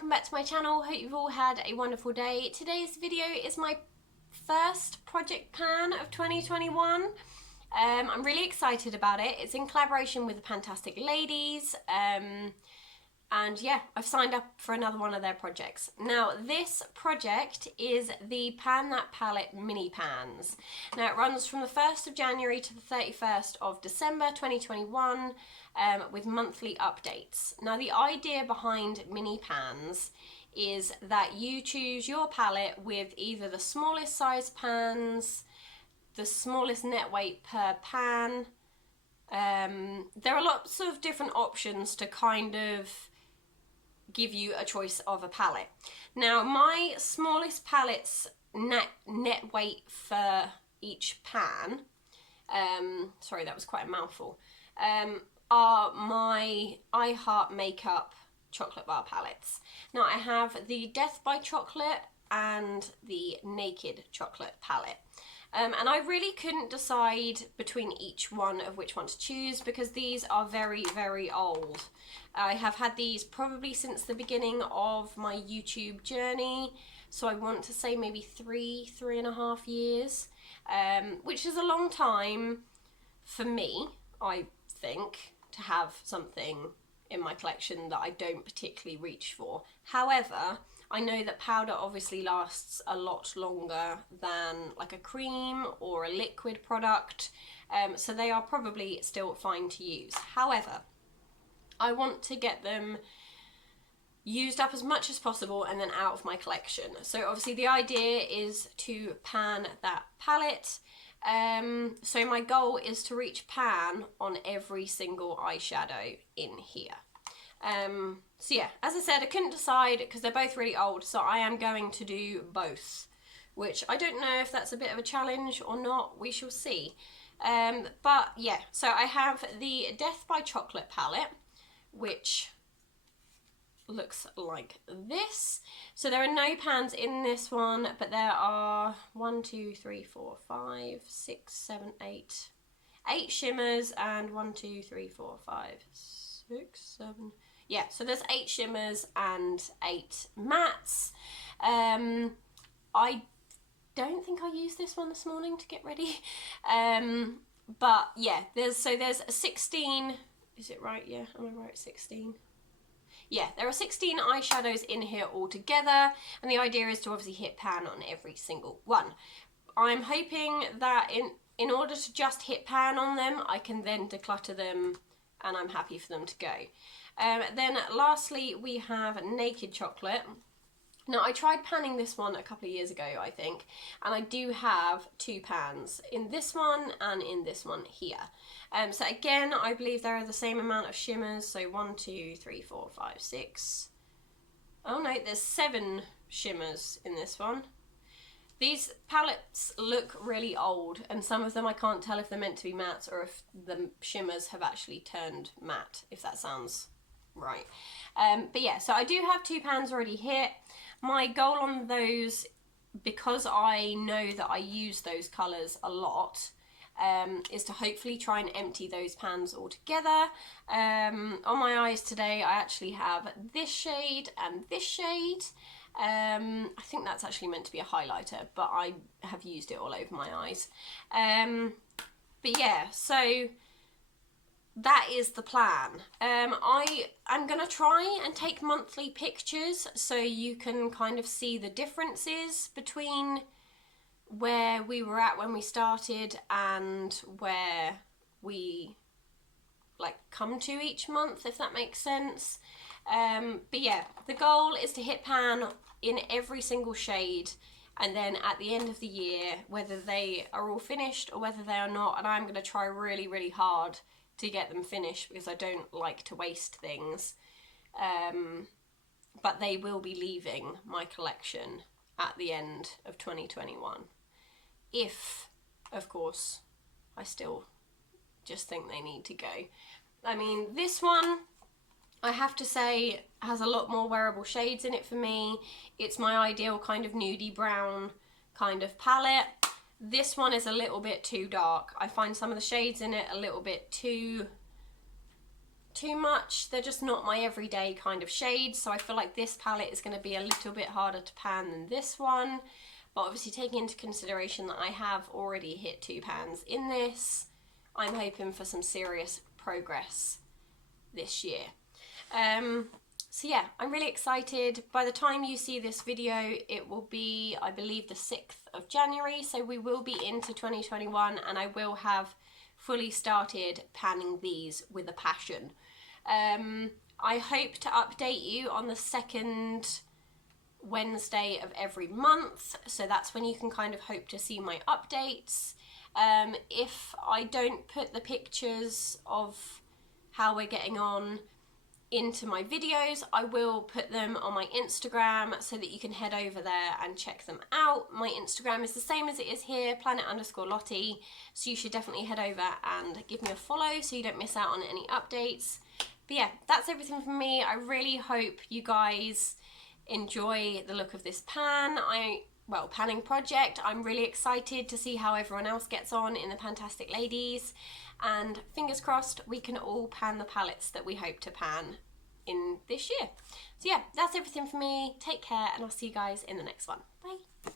welcome back to my channel. Hope you've all had a wonderful day. Today's video is my first project pan of 2021. I'm really excited about it. It's in collaboration with the PANtastic ladies, and yeah, I've signed up for another one of their projects. Now this project is the Pan That Palette mini pans. Now it runs from the 1st of January to the 31st of December 2021 with monthly updates. Now the idea behind mini pans is that you choose your palette with either the smallest size pans, the smallest net weight per pan. There are lots of different options to kind of give you a choice of a palette. Now my smallest palettes net weight for each pan, sorry that was quite a mouthful, are my I Heart Makeup chocolate bar palettes. Now I have the Death by Chocolate and the Naked Chocolate palette. And I really couldn't decide between each one of which one to choose because these are very, very old. I have had these probably since the beginning of my YouTube journey, so I want to say maybe 3.5 years, which is a long time for me, I think, to have something in my collection that I don't particularly reach for. However, I know that powder obviously lasts a lot longer than like a cream or a liquid product, so they are probably still fine to use. However, I want to get them used up as much as possible and then out of my collection. So obviously the idea is to pan that palette. So my goal is to reach pan on every single eyeshadow in here. So yeah, as I said, I couldn't decide because they're both really old, so I am going to do both, which I don't know if that's a bit of a challenge or not, we shall see. But yeah, so I have the Death by Chocolate palette, which looks like this. So there are no pans in this one, but there are 8 shimmers and yeah, so there's 8 shimmers and 8 mattes. I don't think I used this one this morning to get ready. But yeah, there's 16, is it right? Yeah, am I right? 16? Yeah, there are 16 eyeshadows in here altogether, and the idea is to obviously hit pan on every single one. I'm hoping that in order to just hit pan on them, I can then declutter them and I'm happy for them to go. Then lastly, we have Naked Chocolate. Now I tried panning this one a couple of years ago, I think, and I do have 2 pans, in this one and in this one here. So again, I believe there are the same amount of shimmers, so 6. Oh no, there's 7 shimmers in this one. These palettes look really old, and some of them I can't tell if they're meant to be matte or if the shimmers have actually turned matte, if that sounds right. But yeah, so I do have 2 pans already hit. My goal on those, because I know that I use those colours a lot, is to hopefully try and empty those pans altogether. On my eyes today I actually have this shade and this shade. I think that's actually meant to be a highlighter, but I have used it all over my eyes. But yeah, so that is the plan. I'm gonna try and take monthly pictures so you can kind of see the differences between where we were at when we started and where we like come to each month, if that makes sense. But yeah, the goal is to hit pan in every single shade, and then at the end of the year, whether they are all finished or whether they are not, and I'm going to try really, really hard to get them finished because I don't like to waste things. But they will be leaving my collection at the end of 2021. If, of course, I still just think they need to go. I mean, this one, I have to say, has a lot more wearable shades in it for me. It's my ideal kind of nudie brown kind of palette. This one is a little bit too dark. I find some of the shades in it a little bit too too much. They're just not my everyday kind of shades, so I feel like this palette is going to be a little bit harder to pan than this one. But obviously taking into consideration that I have already hit 2 pans in this, I'm hoping for some serious progress this year. So yeah, I'm really excited. By the time you see this video, it will be, I believe, the 6th of January, so we will be into 2021, and I will have fully started panning these with a passion. I hope to update you on the 2nd Wednesday of every month, so that's when you can kind of hope to see my updates. If I don't put the pictures of how we're getting on into my videos, I will put them on my Instagram so that you can head over there and check them out. My Instagram is the same as it is here, planet_Lottie, so you should definitely head over and give me a follow so you don't miss out on any updates. But yeah, that's everything from me. I really hope you guys enjoy the look of this panning project. I'm really excited to see how everyone else gets on in the PANtastic ladies, and fingers crossed we can all pan the palettes that we hope to pan in this year. So yeah, that's everything for me. Take care, and I'll see you guys in the next one. Bye.